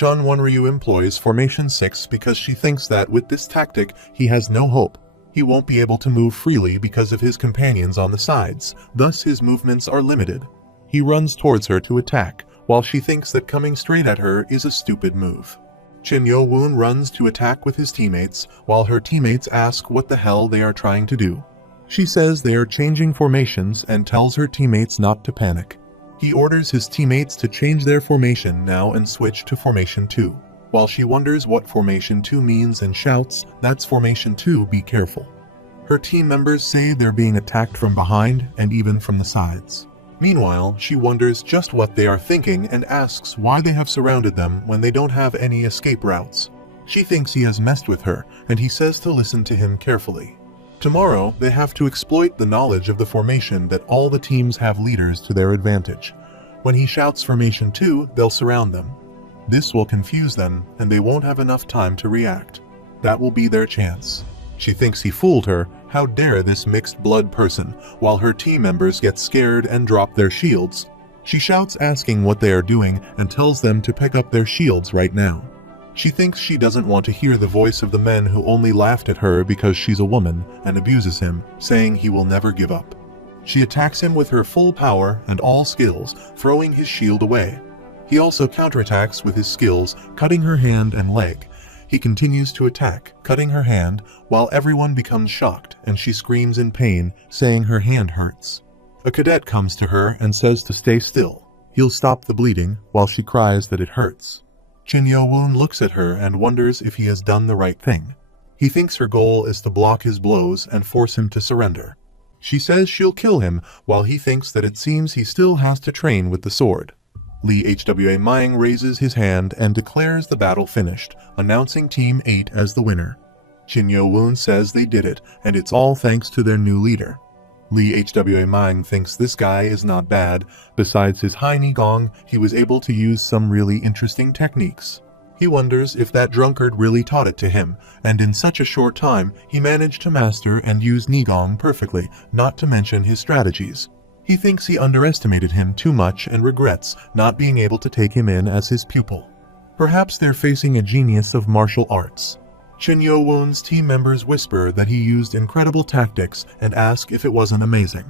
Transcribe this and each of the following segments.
Chun Wonryu employs Formation 6 because she thinks that with this tactic he has no hope. He won't be able to move freely because of his companions on the sides, thus his movements are limited. He runs towards her to attack, while she thinks that coming straight at her is a stupid move. Chin Yo-woon runs to attack with his teammates, while her teammates ask what the hell they are trying to do. She says they are changing formations and tells her teammates not to panic. He orders his teammates to change their formation now and switch to Formation 2, while she wonders what Formation 2 means and shouts, "That's Formation 2, be careful." Her team members say they're being attacked from behind and even from the sides. Meanwhile, she wonders just what they are thinking and asks why they have surrounded them when they don't have any escape routes. She thinks he has messed with her, and he says to listen to him carefully. Tomorrow, they have to exploit the knowledge of the formation that all the teams have leaders to their advantage. When he shouts Formation 2, they'll surround them. This will confuse them, and they won't have enough time to react. That will be their chance. She thinks he fooled her. How dare this mixed blood person, while her team members get scared and drop their shields. She shouts asking what they are doing and tells them to pick up their shields right now. She thinks she doesn't want to hear the voice of the men who only laughed at her because she's a woman and abuses him, saying he will never give up. She attacks him with her full power and all skills, throwing his shield away. He also counterattacks with his skills, cutting her hand and leg. He continues to attack, cutting her hand, while everyone becomes shocked and she screams in pain, saying her hand hurts. A cadet comes to her and says to stay still. He'll stop the bleeding, while she cries that it hurts. Chin Yo-woon looks at her and wonders if he has done the right thing. He thinks her goal is to block his blows and force him to surrender. She says she'll kill him, while he thinks that it seems he still has to train with the sword. Lee Hwa Myung raises his hand and declares the battle finished, announcing Team 8 as the winner. Chin Yo-woon says they did it, and it's all thanks to their new leader. Lee Hwa Myung thinks this guy is not bad. Besides his high Nigong, he was able to use some really interesting techniques. He wonders if that drunkard really taught it to him, and in such a short time, he managed to master and use Nigong perfectly, not to mention his strategies. He thinks he underestimated him too much and regrets not being able to take him in as his pupil. Perhaps they're facing a genius of martial arts. Chin Yo-woon's team members whisper that he used incredible tactics and ask if it wasn't amazing.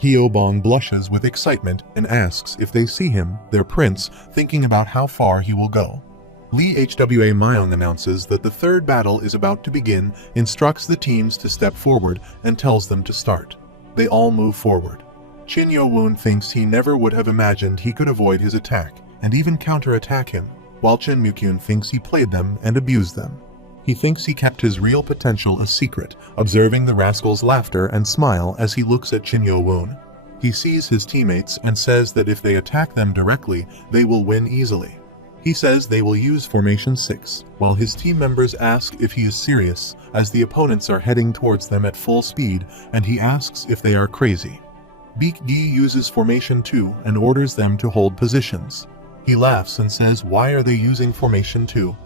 Hyo-bong blushes with excitement and asks if they see him, their prince, thinking about how far he will go. Lee Hwa Myung announces that the third battle is about to begin, instructs the teams to step forward, and tells them to start. They all move forward. Chin Yo-woon thinks he never would have imagined he could avoid his attack, and even counterattack him, while Chin Mukyoon thinks he played them and abused them. He thinks he kept his real potential a secret, observing the rascal's laughter and smile as he looks at Chin Yo-woon. He sees his teammates and says that if they attack them directly, they will win easily. He says they will use Formation 6, while his team members ask if he is serious, as the opponents are heading towards them at full speed, and he asks if they are crazy. Baek-gi uses Formation 2 and orders them to hold positions. He laughs and says why are they using Formation 2?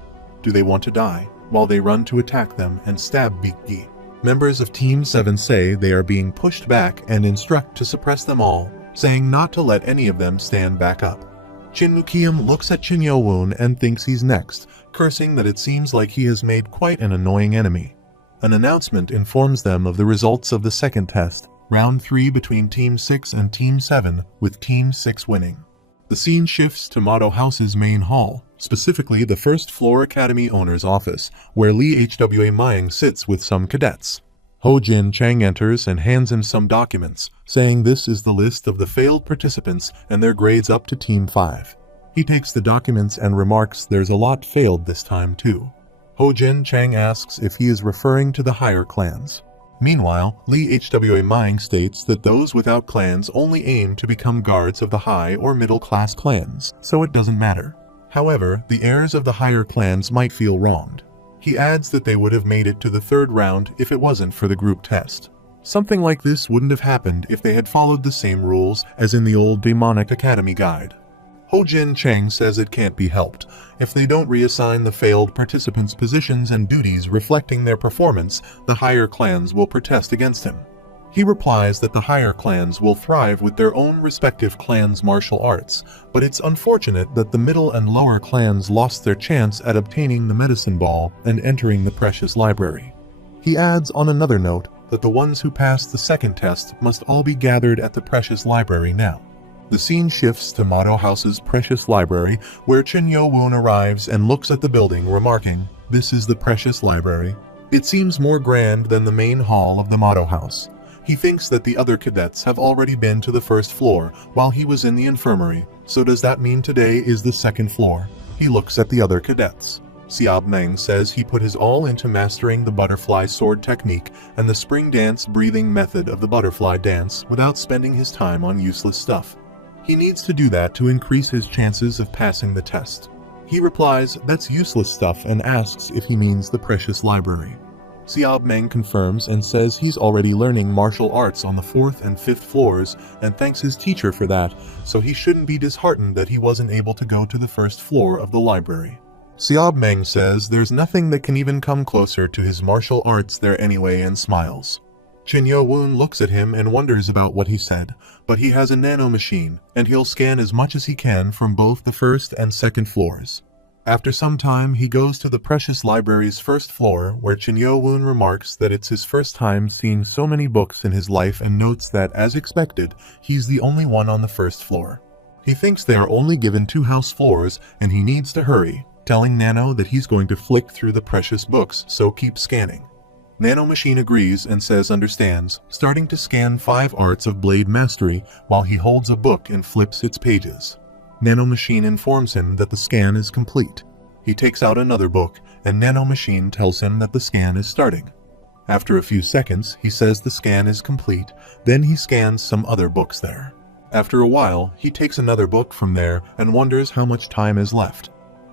Do they want to die? While they run to attack them and stab Baek-gi. Members of Team 7 say they are being pushed back and instruct to suppress them all, saying not to let any of them stand back up. Chin Woo-kium looks at Chin Yo-woon and thinks he's next, cursing that it seems like he has made quite an annoying enemy. An announcement informs them of the results of the second test, Round 3 between Team 6 and Team 7, with Team 6 winning. The scene shifts to Mado House's main hall, specifically the first floor academy owner's office, where Lee Hwa Myung sits with some cadets. Ho-jin Chang enters and hands him some documents, saying this is the list of the failed participants and their grades up to Team 5. He takes the documents and remarks there's a lot failed this time too. Ho-jin Chang asks if he is referring to the higher clans. Meanwhile, Lee Hwa Myung states that those without clans only aim to become guards of the high or middle class clans, so it doesn't matter. However, the heirs of the higher clans might feel wronged. He adds that they would have made it to the third round if it wasn't for the group test. Something like this wouldn't have happened if they had followed the same rules as in the old Demonic Academy guide. Ho-jin Chang says it can't be helped. If they don't reassign the failed participants' positions and duties reflecting their performance, the higher clans will protest against him. He replies that the higher clans will thrive with their own respective clans' martial arts, but it's unfortunate that the middle and lower clans lost their chance at obtaining the medicine ball and entering the precious library. He adds on another note that the ones who passed the second test must all be gathered at the precious library now. The scene shifts to Mado House's precious library, where Chin Yo-woon arrives and looks at the building, remarking, "This is the precious library." It seems more grand than the main hall of the Mado House. He thinks that the other cadets have already been to the first floor while he was in the infirmary, so does that mean today is the second floor? He looks at the other cadets. Xiao Meng says he put his all into mastering the butterfly sword technique and the spring dance breathing method of the butterfly dance without spending his time on useless stuff. He needs to do that to increase his chances of passing the test. He replies that's useless stuff and asks if he means the precious library. Xiao Meng confirms and says he's already learning martial arts on the 4th and 5th floors and thanks his teacher for that, so he shouldn't be disheartened that he wasn't able to go to the first floor of the library. Xiao Meng says there's nothing that can even come closer to his martial arts there anyway and smiles. Chin Yo-woon looks at him and wonders about what he said, but he has a nano machine, and he'll scan as much as he can from both the 1st and 2nd floors. After some time, he goes to the precious library's 1st floor, where Chin Yo-woon remarks that it's his first time seeing so many books in his life and notes that, as expected, he's the only one on the 1st floor. He thinks they are only given 2 house floors, and he needs to hurry, telling Nano that he's going to flick through the precious books, so keep scanning. Nano Machine agrees and says understands, starting to scan 5 arts of blade mastery while he holds a book and flips its pages. Nano Machine informs him that the scan is complete. He takes out another book, and Nano Machine tells him that the scan is starting. After a few seconds, he says the scan is complete, then he scans some other books there. After a while, he takes another book from there and wonders how much time is left.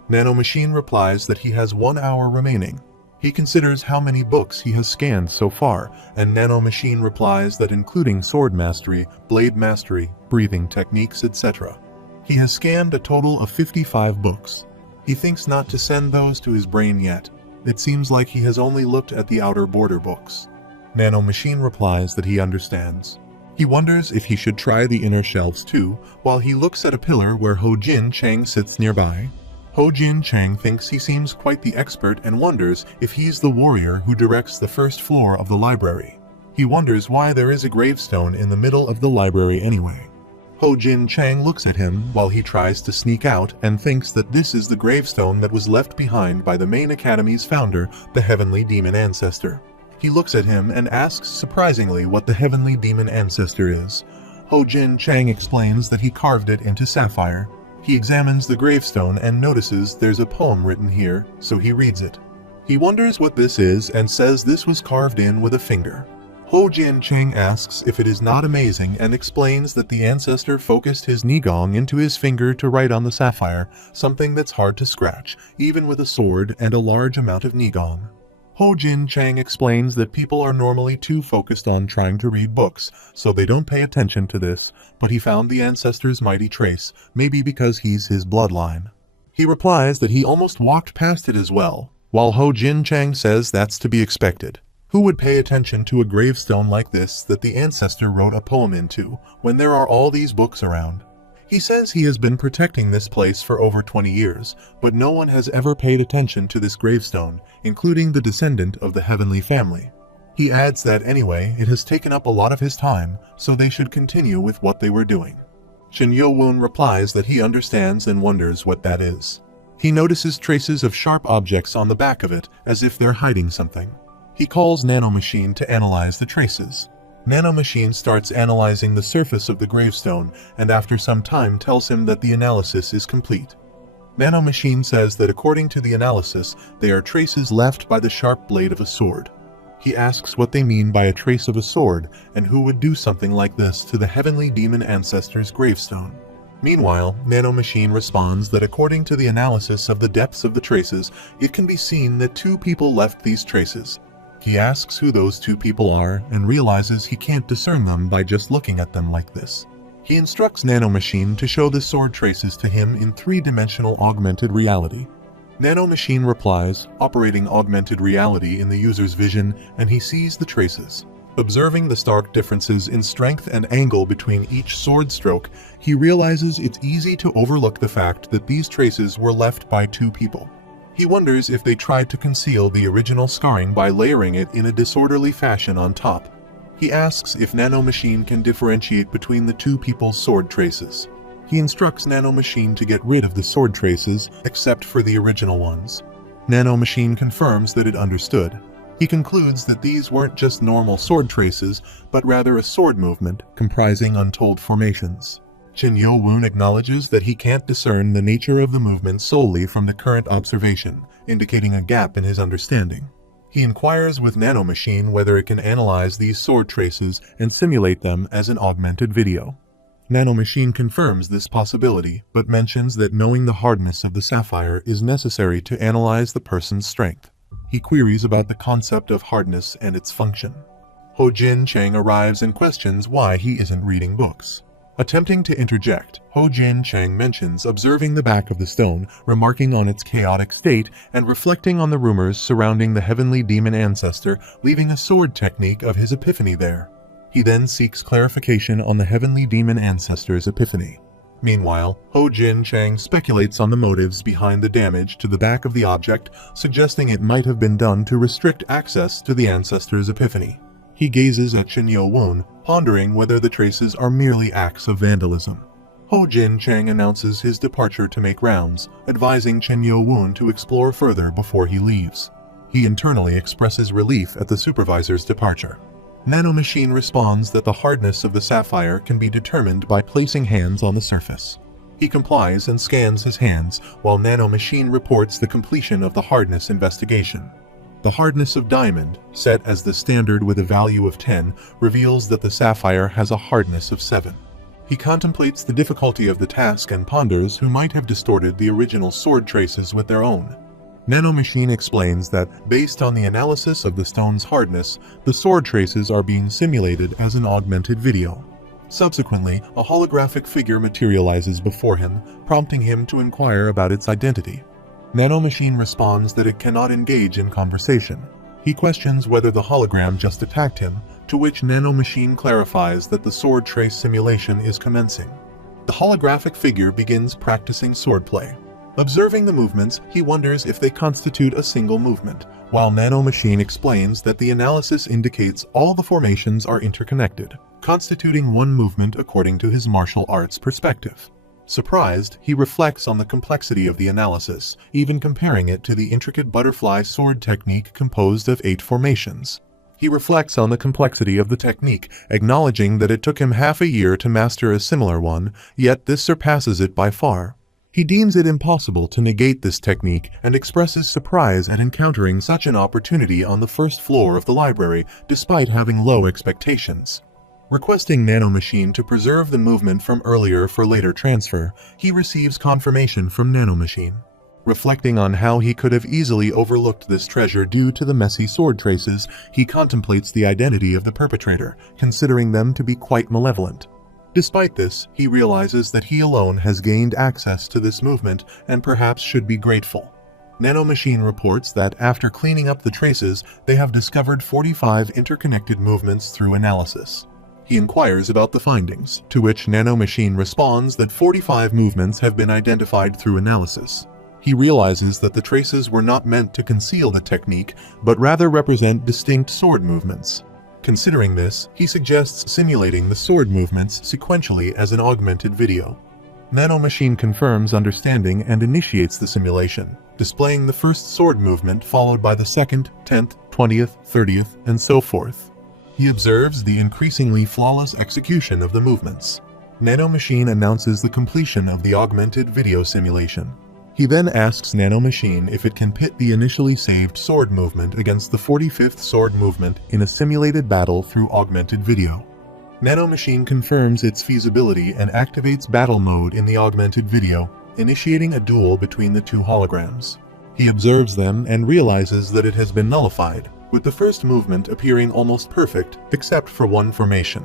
Nano Machine replies that he has 1 hour remaining. He considers how many books he has scanned so far, and Nano Machine replies that including sword mastery, blade mastery, breathing techniques, etc. He has scanned a total of 55 books. He thinks not to send those to his brain yet. It seems like he has only looked at the outer border books. Nano Machine replies that he understands. He wonders if he should try the inner shelves too, while he looks at a pillar where Ho-Jin Chang sits nearby. Ho-Jin Chang thinks he seems quite the expert and wonders if he's the warrior who directs the 1st floor of the library. He wonders why there is a gravestone in the middle of the library anyway. Ho-Jin Chang looks at him while he tries to sneak out and thinks that this is the gravestone that was left behind by the main academy's founder, the Heavenly Demon Ancestor. He looks at him and asks surprisingly what the Heavenly Demon Ancestor is. Ho-Jin Chang explains that he carved it into sapphire. He examines the gravestone and notices there's a poem written here, so he reads it. He wonders what this is and says this was carved in with a finger. Ho-Jin Chang asks if it is not amazing and explains that the ancestor focused his nigong into his finger to write on the sapphire, something that's hard to scratch, even with a sword and a large amount of nigong. Ho-Jin Chang explains that people are normally too focused on trying to read books, so they don't pay attention to this, but he found the ancestor's mighty trace, maybe because he's his bloodline. He replies that he almost walked past it as well, while Ho-Jin Chang says that's to be expected. Who would pay attention to a gravestone like this that the ancestor wrote a poem into, when there are all these books around? He says he has been protecting this place for over 20 years, but no one has ever paid attention to this gravestone, including the descendant of the heavenly family. He adds that anyway, it has taken up a lot of his time, so they should continue with what they were doing. Chin Yo-woon replies that he understands and wonders what that is. He notices traces of sharp objects on the back of it, as if they're hiding something. He calls Nano Machine to analyze the traces. Nano Machine starts analyzing the surface of the gravestone and after some time tells him that the analysis is complete. Nano Machine says that according to the analysis, they are traces left by the sharp blade of a sword. He asks what they mean by a trace of a sword and who would do something like this to the Heavenly Demon Ancestor's gravestone. Meanwhile, Nano Machine responds that according to the analysis of the depths of the traces, it can be seen that 2 people left these traces. He asks who those 2 people are and realizes he can't discern them by just looking at them like this. He instructs Nano Machine to show the sword traces to him in 3-dimensional augmented reality. Nano Machine replies, operating augmented reality in the user's vision, and he sees the traces. Observing the stark differences in strength and angle between each sword stroke, he realizes it's easy to overlook the fact that these traces were left by two people. He wonders if they tried to conceal the original scarring by layering it in a disorderly fashion on top. He asks if Nano Machine can differentiate between the two people's sword traces. He instructs Nano Machine to get rid of the sword traces, except for the original ones. Nano Machine confirms that it understood. He concludes that these weren't just normal sword traces, but rather a sword movement comprising untold formations. Chen Yo-woon acknowledges that he can't discern the nature of the movement solely from the current observation, indicating a gap in his understanding. He inquires with Nano Machine whether it can analyze these sword traces and simulate them as an augmented video. Nano Machine confirms this possibility, but mentions that knowing the hardness of the sapphire is necessary to analyze the person's strength. He queries about the concept of hardness and its function. Ho Jin Chang arrives and questions why he isn't reading books. Attempting to interject, Ho Jin Chang mentions observing the back of the stone, remarking on its chaotic state, and reflecting on the rumors surrounding the heavenly demon ancestor, leaving a sword technique of his epiphany there. He then seeks clarification on the heavenly demon ancestor's epiphany. Meanwhile, Ho Jin Chang speculates on the motives behind the damage to the back of the object, suggesting it might have been done to restrict access to the ancestor's epiphany. He gazes at Chen Yo-woon, pondering whether the traces are merely acts of vandalism. Ho Jin Chang announces his departure to make rounds, advising Chen Yo-woon to explore further before he leaves. He internally expresses relief at the supervisor's departure. Nano Machine responds that the hardness of the sapphire can be determined by placing hands on the surface. He complies and scans his hands, while Nano Machine reports the completion of the hardness investigation. The hardness of diamond, set as the standard with a value of 10, reveals that the sapphire has a hardness of 7. He contemplates the difficulty of the task and ponders who might have distorted the original sword traces with their own. Nano Machine explains that, based on the analysis of the stone's hardness, the sword traces are being simulated as an augmented video. Subsequently, a holographic figure materializes before him, prompting him to inquire about its identity. Nano Machine responds that it cannot engage in conversation. He questions whether the hologram just attacked him, to which Nano Machine clarifies that the sword trace simulation is commencing. The holographic figure begins practicing swordplay. Observing the movements, he wonders if they constitute a single movement, while Nano Machine explains that the analysis indicates all the formations are interconnected, constituting one movement according to his martial arts perspective. Surprised, he reflects on the complexity of the analysis, even comparing it to the intricate butterfly sword technique composed of 8 formations. He reflects on the complexity of the technique, acknowledging that it took him half a year to master a similar one, yet this surpasses it by far. He deems it impossible to negate this technique and expresses surprise at encountering such an opportunity on the first floor of the library, despite having low expectations. Requesting Nano Machine to preserve the movement from earlier for later transfer, he receives confirmation from Nano Machine. Reflecting on how he could have easily overlooked this treasure due to the messy sword traces, he contemplates the identity of the perpetrator, considering them to be quite malevolent. Despite this, he realizes that he alone has gained access to this movement and perhaps should be grateful. Nano Machine reports that after cleaning up the traces, they have discovered 45 interconnected movements through analysis. He inquires about the findings, to which Nano Machine responds that 45 movements have been identified through analysis. He realizes that the traces were not meant to conceal the technique, but rather represent distinct sword movements. Considering this, he suggests simulating the sword movements sequentially as an augmented video. Nano Machine confirms understanding and initiates the simulation, displaying the first sword movement followed by the 2nd, 10th, 20th, 30th, and so forth. He observes the increasingly flawless execution of the movements. Nano Machine announces the completion of the augmented video simulation. He then asks Nano Machine if it can pit the initially saved sword movement against the 45th sword movement in a simulated battle through augmented video. Nano Machine confirms its feasibility and activates battle mode in the augmented video, initiating a duel between the two holograms. He observes them and realizes that it has been nullified, with the first movement appearing almost perfect except for one formation.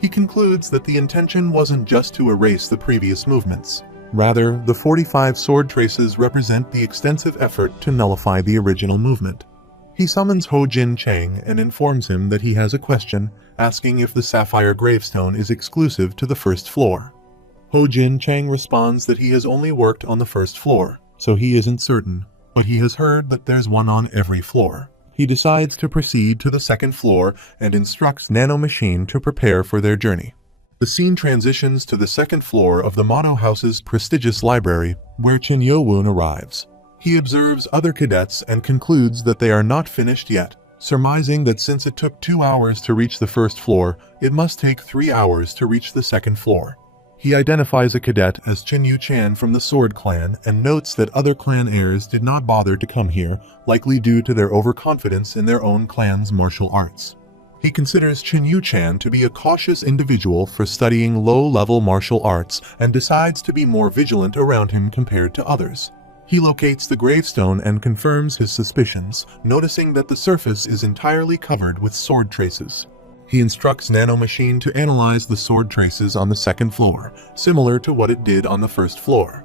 He concludes that the intention wasn't just to erase the previous movements. Rather, the 45 sword traces represent the extensive effort to nullify the original movement. He summons Ho Jin Chang and informs him that he has a question, asking if the sapphire gravestone is exclusive to the first floor. Ho Jin Chang responds that he has only worked on the first floor, so he isn't certain, but he has heard that there's one on every floor. He decides to proceed to the second floor and instructs Nano Machine to prepare for their journey. The scene transitions to the second floor of the Motto House's prestigious library, where Chin Yo-woon arrives. He observes other cadets and concludes that they are not finished yet, surmising that since it took 2 hours to reach the first floor, it must take 3 hours to reach the second floor. He identifies a cadet as Chin Yu-chan from the Sword Clan and notes that other clan heirs did not bother to come here, likely due to their overconfidence in their own clan's martial arts. He considers Chin Yu-chan to be a cautious individual for studying low-level martial arts and decides to be more vigilant around him compared to others. He locates the gravestone and confirms his suspicions, noticing that the surface is entirely covered with sword traces. He instructs Nano Machine to analyze the sword traces on the second floor, similar to what it did on the first floor.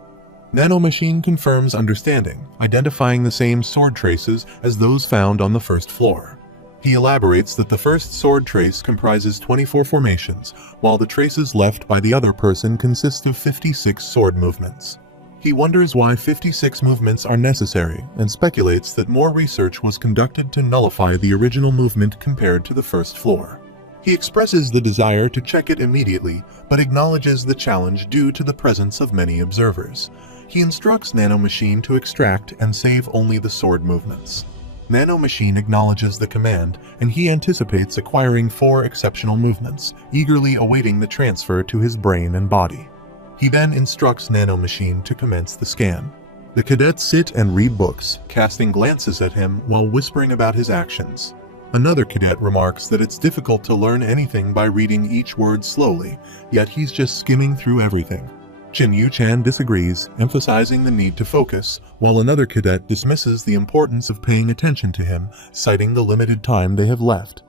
Nano Machine confirms understanding, identifying the same sword traces as those found on the first floor. He elaborates that the first sword trace comprises 24 formations, while the traces left by the other person consist of 56 sword movements. He wonders why 56 movements are necessary and speculates that more research was conducted to nullify the original movement compared to the first floor. He expresses the desire to check it immediately, but acknowledges the challenge due to the presence of many observers. He instructs Nano Machine to extract and save only the sword movements. Nano Machine acknowledges the command, and he anticipates acquiring 4 exceptional movements, eagerly awaiting the transfer to his brain and body. He then instructs Nano Machine to commence the scan. The cadets sit and read books, casting glances at him while whispering about his actions. Another cadet remarks that it's difficult to learn anything by reading each word slowly, yet he's just skimming through everything. Chin Yu-chan disagrees, emphasizing the need to focus, while another cadet dismisses the importance of paying attention to him, citing the limited time they have left.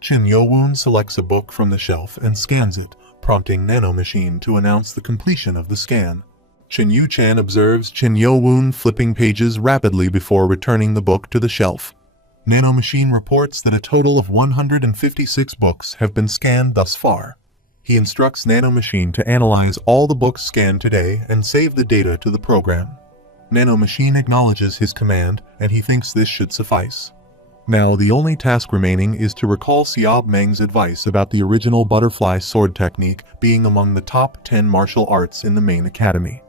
Chin Yo-woon selects a book from the shelf and scans it, prompting Nano Machine to announce the completion of the scan. Chin Yu-chan observes Chin Yo-woon flipping pages rapidly before returning the book to the shelf. Nano Machine reports that a total of 156 books have been scanned thus far. He instructs Nano Machine to analyze all the books scanned today and save the data to the program. Nano Machine acknowledges his command, and he thinks this should suffice. Now, the only task remaining is to recall Xiao Meng's advice about the original butterfly sword technique being among the top 10 martial arts in the main academy.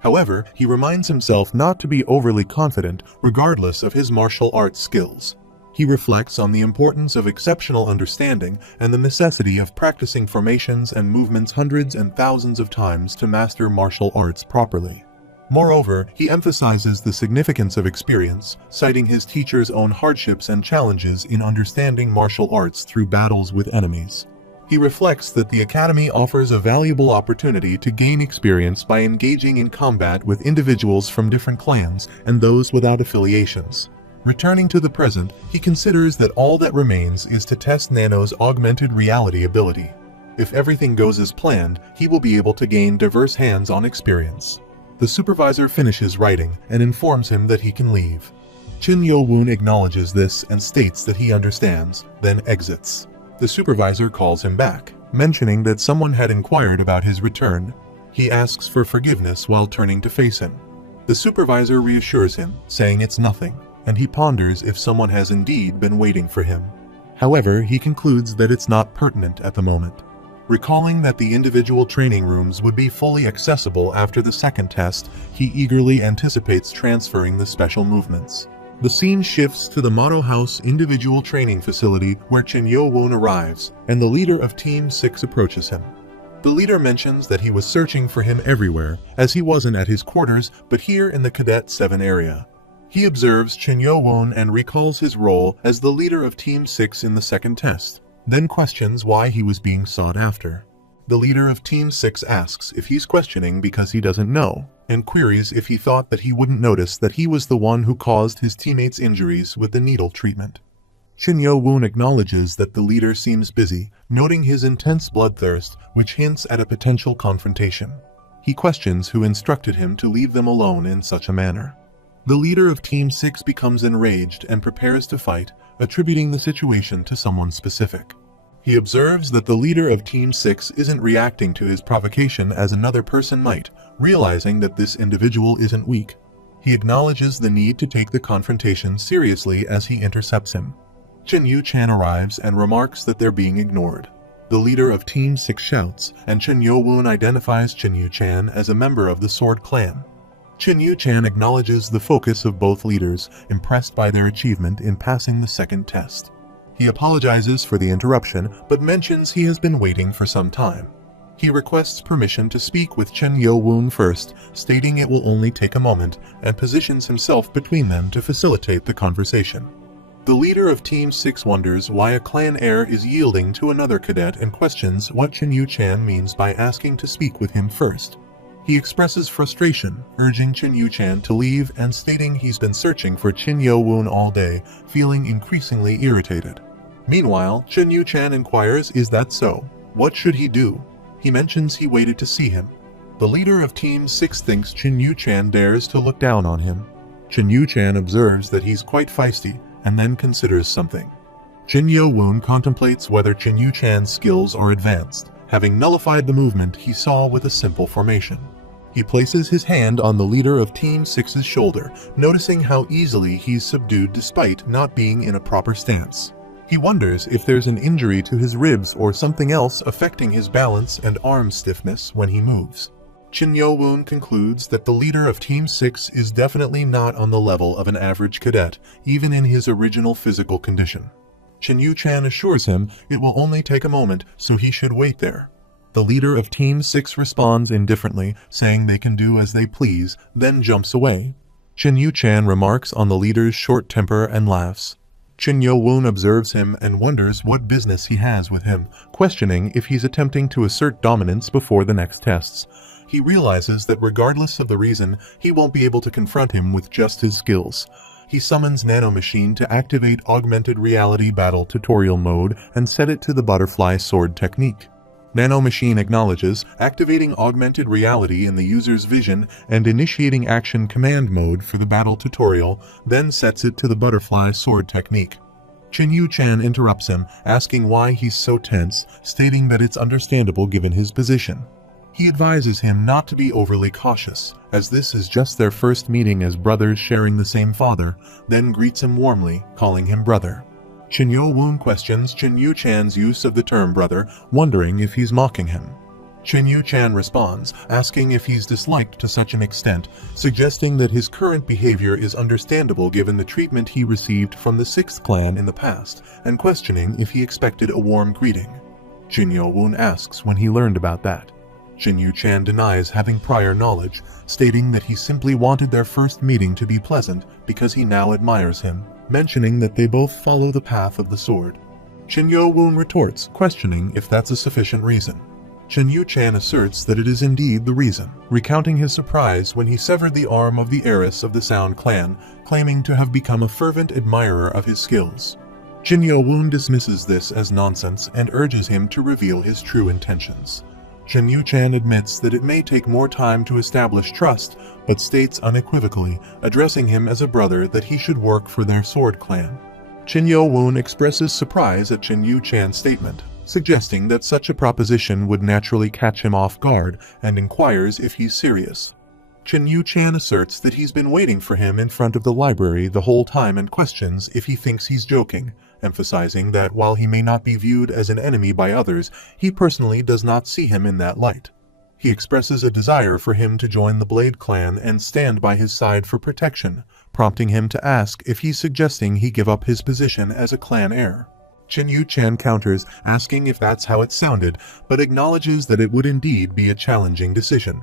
However, he reminds himself not to be overly confident regardless of his martial arts skills. He reflects on the importance of exceptional understanding and the necessity of practicing formations and movements hundreds and thousands of times to master martial arts properly. Moreover, he emphasizes the significance of experience, citing his teacher's own hardships and challenges in understanding martial arts through battles with enemies. He reflects that the Academy offers a valuable opportunity to gain experience by engaging in combat with individuals from different clans and those without affiliations. Returning to the present, he considers that all that remains is to test Nano's augmented reality ability. If everything goes as planned, he will be able to gain diverse hands-on experience. The supervisor finishes writing and informs him that he can leave. Chin Yo-woon acknowledges this and states that he understands, then exits. The supervisor calls him back, mentioning that someone had inquired about his return. He asks for forgiveness while turning to face him. The supervisor reassures him, saying it's nothing, and he ponders if someone has indeed been waiting for him. However, he concludes that it's not pertinent at the moment. Recalling that the individual training rooms would be fully accessible after the second test, he eagerly anticipates transferring the special movements. The scene shifts to the Motto House individual training facility where Chin Yo-woon arrives, and the leader of Team 6 approaches him. The leader mentions that he was searching for him everywhere, as he wasn't at his quarters but here in the Cadet 7 area. He observes Chin Yo-woon and recalls his role as the leader of Team 6 in the second test, then questions why he was being sought after. The leader of Team 6 asks if he's questioning because he doesn't know, and queries if he thought that he wouldn't notice that he was the one who caused his teammates' injuries with the needle treatment. Chin Yo-woon acknowledges that the leader seems busy, noting his intense bloodthirst, which hints at a potential confrontation. He questions who instructed him to leave them alone in such a manner. The leader of Team 6 becomes enraged and prepares to fight, attributing the situation to someone specific. He observes that the leader of Team 6 isn't reacting to his provocation as another person might, realizing that this individual isn't weak. He acknowledges the need to take the confrontation seriously as he intercepts him. Chen Yu-chan arrives and remarks that they're being ignored. The leader of Team 6 shouts, and Chen Yo-woon identifies Chen Yu-chan as a member of the Sword Clan. Chen Yu-chan acknowledges the focus of both leaders, impressed by their achievement in passing the second test. He apologizes for the interruption, but mentions he has been waiting for some time. He requests permission to speak with Chen Yo-woon first, stating it will only take a moment, and positions himself between them to facilitate the conversation. The leader of Team 6 wonders why a clan heir is yielding to another cadet and questions what Chen Yu-chan means by asking to speak with him first. He expresses frustration, urging Chen Yu-chan to leave and stating he's been searching for Chen Yo-woon all day, feeling increasingly irritated. Meanwhile, Chen Yu-chan inquires, is that so? What should he do? He mentions he waited to see him. The leader of Team 6 thinks Chen Yu-chan dares to look down on him. Chen Yu-chan observes that he's quite feisty, and then considers something. Chen Yo-woon contemplates whether Chen Yu-chan's skills are advanced, having nullified the movement he saw with a simple formation. He places his hand on the leader of Team 6's shoulder, noticing how easily he's subdued despite not being in a proper stance. He wonders if there's an injury to his ribs or something else affecting his balance and arm stiffness when he moves. Chen Yo-woon concludes that the leader of Team 6 is definitely not on the level of an average cadet, even in his original physical condition. Chen Yu-chan assures him it will only take a moment, so he should wait there. The leader of Team 6 responds indifferently, saying they can do as they please, then jumps away. Chen Yu-chan remarks on the leader's short temper and laughs. Chen Yo-woon observes him and wonders what business he has with him, questioning if he's attempting to assert dominance before the next tests. He realizes that regardless of the reason, he won't be able to confront him with just his skills. He summons Nano Machine to activate Augmented Reality Battle Tutorial Mode and set it to the Butterfly Sword technique. Nano Machine acknowledges, activating Augmented Reality in the user's vision and initiating Action Command Mode for the battle tutorial, then sets it to the Butterfly Sword technique. Chen Yu-chan interrupts him, asking why he's so tense, stating that it's understandable given his position. He advises him not to be overly cautious, as this is just their first meeting as brothers sharing the same father, then greets him warmly, calling him brother. Chen Yo-woon questions Chen Yu-chan's use of the term brother, wondering if he's mocking him. Chen Yu-chan responds, asking if he's disliked to such an extent, suggesting that his current behavior is understandable given the treatment he received from the 6th clan in the past, and questioning if he expected a warm greeting. Chen Yo-woon asks when he learned about that. Chen Yu-chan denies having prior knowledge, stating that he simply wanted their first meeting to be pleasant because he now admires him, mentioning that they both follow the path of the sword. Chen Yo-woon retorts, questioning if that's a sufficient reason. Chen Yu-chan asserts that it is indeed the reason, recounting his surprise when he severed the arm of the heiress of the Sound clan, claiming to have become a fervent admirer of his skills. Chen Yo-woon dismisses this as nonsense and urges him to reveal his true intentions. Chen Yu-chan admits that it may take more time to establish trust, but states unequivocally, addressing him as a brother, that he should work for their sword clan. Chen Yo-woon expresses surprise at Chen Yu-chan's statement, suggesting that such a proposition would naturally catch him off guard, and inquires if he's serious. Chen Yu-chan asserts that he's been waiting for him in front of the library the whole time and questions if he thinks he's joking, emphasizing that while he may not be viewed as an enemy by others, he personally does not see him in that light. He expresses a desire for him to join the Blade clan and stand by his side for protection, prompting him to ask if he's suggesting he give up his position as a clan heir. Chen Yu-chan counters, asking if that's how it sounded, but acknowledges that it would indeed be a challenging decision.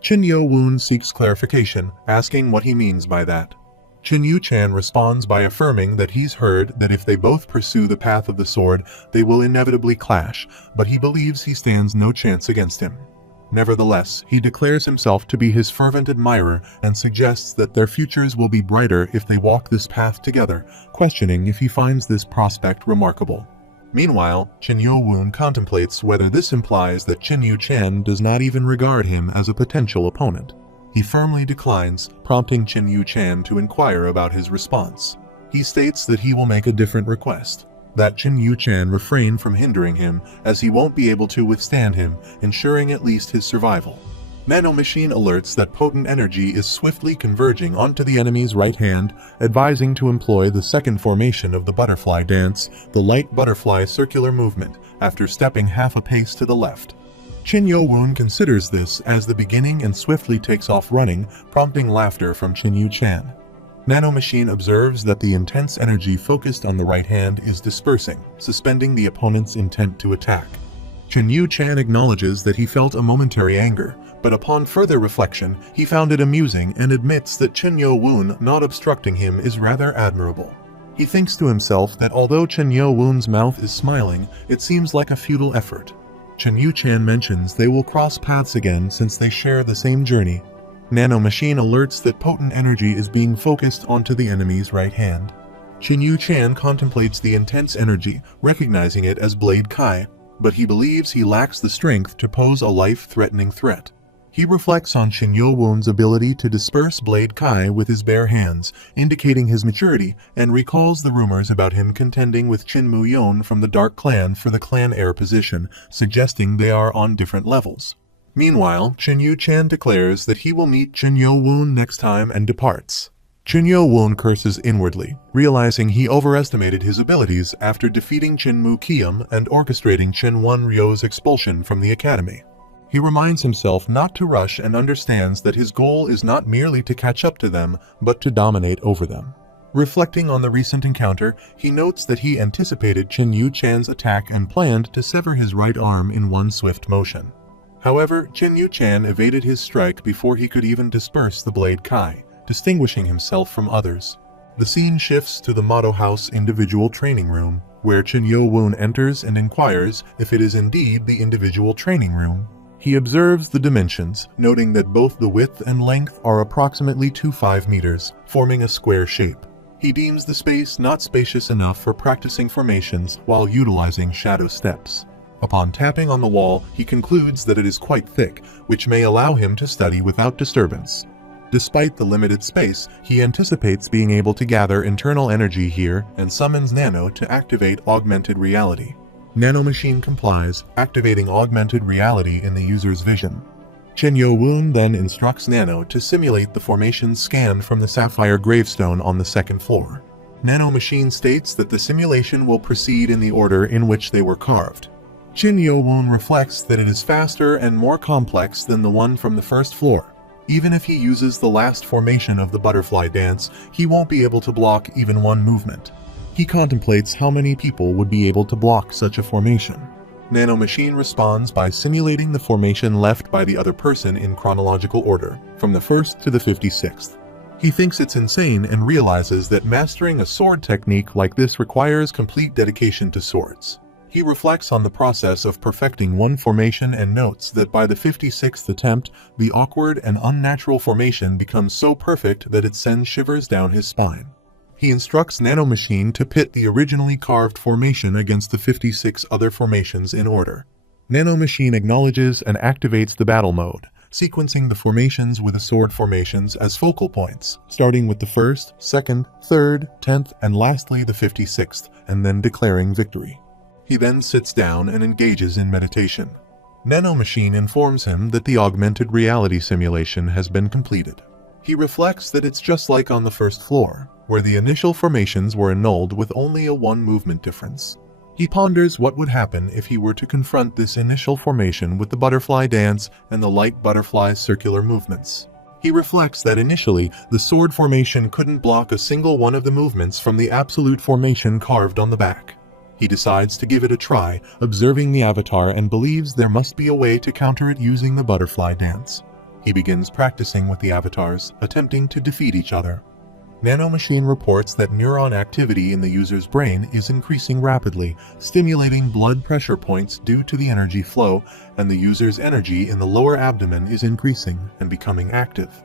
Chen Yo-woon seeks clarification, asking what he means by that. Chen Yu-chan responds by affirming that he's heard that if they both pursue the path of the sword, they will inevitably clash, but he believes he stands no chance against him. Nevertheless, he declares himself to be his fervent admirer and suggests that their futures will be brighter if they walk this path together, questioning if he finds this prospect remarkable. Meanwhile, Chen Yo-woon contemplates whether this implies that Chen Yu-chan does not even regard him as a potential opponent. He firmly declines, prompting Qin Yu-chan to inquire about his response. He states that he will make a different request, that Qin Yu-chan refrain from hindering him as he won't be able to withstand him, ensuring at least his survival. Nano Machine alerts that potent energy is swiftly converging onto the enemy's right hand, advising to employ the second formation of the butterfly dance, the light butterfly circular movement, after stepping half a pace to the left. Qin Yo-woon considers this as the beginning and swiftly takes off running, prompting laughter from Qin Yu-chan. Nano Machine observes that the intense energy focused on the right hand is dispersing, suspending the opponent's intent to attack. Qin Yu-chan acknowledges that he felt a momentary anger, but upon further reflection, he found it amusing and admits that Qin Yo-woon not obstructing him is rather admirable. He thinks to himself that although Qin Yo-woon's mouth is smiling, it seems like a futile effort. Qin Yu-chan mentions they will cross paths again since they share the same journey. Nano Machine alerts that potent energy is being focused onto the enemy's right hand. Qin Yu-chan contemplates the intense energy, recognizing it as Blade Kai, but he believes he lacks the strength to pose a life-threatening threat. He reflects on Qin Yo-woon's ability to disperse Blade Kai with his bare hands, indicating his maturity, and recalls the rumors about him contending with Qin Mu-yeon from the Dark Clan for the clan heir position, suggesting they are on different levels. Meanwhile, Qin Yu-chan declares that he will meet Qin Yo-woon next time and departs. Qin Yo-woon curses inwardly, realizing he overestimated his abilities after defeating Qin Mu-kyeom and orchestrating Qin Won-ryo's expulsion from the academy. He reminds himself not to rush and understands that his goal is not merely to catch up to them, but to dominate over them. Reflecting on the recent encounter, he notes that he anticipated Qin Yu-chan's attack and planned to sever his right arm in one swift motion. However, Qin Yu-chan evaded his strike before he could even disperse the Blade Kai, distinguishing himself from others. The scene shifts to the Motto House individual training room, where Qin Yo-woon enters and inquires if it is indeed the individual training room. He observes the dimensions, noting that both the width and length are approximately 25 meters, forming a square shape. He deems the space not spacious enough for practicing formations while utilizing shadow steps. Upon tapping on the wall, he concludes that it is quite thick, which may allow him to study without disturbance. Despite the limited space, he anticipates being able to gather internal energy here and summons Nano to activate augmented reality. Nano Machine complies, activating augmented reality in the user's vision. Qin Yo-woon then instructs Nano to simulate the formations scanned from the sapphire gravestone on the second floor. Nano Machine states that the simulation will proceed in the order in which they were carved. Qin Yo-woon reflects that it is faster and more complex than the one from the first floor. Even if he uses the last formation of the butterfly dance, he won't be able to block even one movement. He contemplates how many people would be able to block such a formation. Nano Machine responds by simulating the formation left by the other person in chronological order, from the 1st to the 56th. He thinks it's insane and realizes that mastering a sword technique like this requires complete dedication to swords. He reflects on the process of perfecting one formation and notes that by the 56th attempt, the awkward and unnatural formation becomes so perfect that it sends shivers down his spine. He instructs Nano Machine to pit the originally carved formation against the 56 other formations in order. Nano Machine acknowledges and activates the battle mode, sequencing the formations with the sword formations as focal points, starting with the 1st, 2nd, 3rd, 10th, and lastly the 56th, and then declaring victory. He then sits down and engages in meditation. Nano Machine informs him that the augmented reality simulation has been completed. He reflects that it's just like on the first floor, where the initial formations were annulled with only a one movement difference. He ponders what would happen if he were to confront this initial formation with the butterfly dance and the light butterfly circular movements. He reflects that initially, the sword formation couldn't block a single one of the movements from the absolute formation carved on the back. He decides to give it a try, observing the avatar, and believes there must be a way to counter it using the butterfly dance. He begins practicing with the avatars, attempting to defeat each other. Nano Machine reports that neuron activity in the user's brain is increasing rapidly, stimulating blood pressure points due to the energy flow, and the user's energy in the lower abdomen is increasing and becoming active.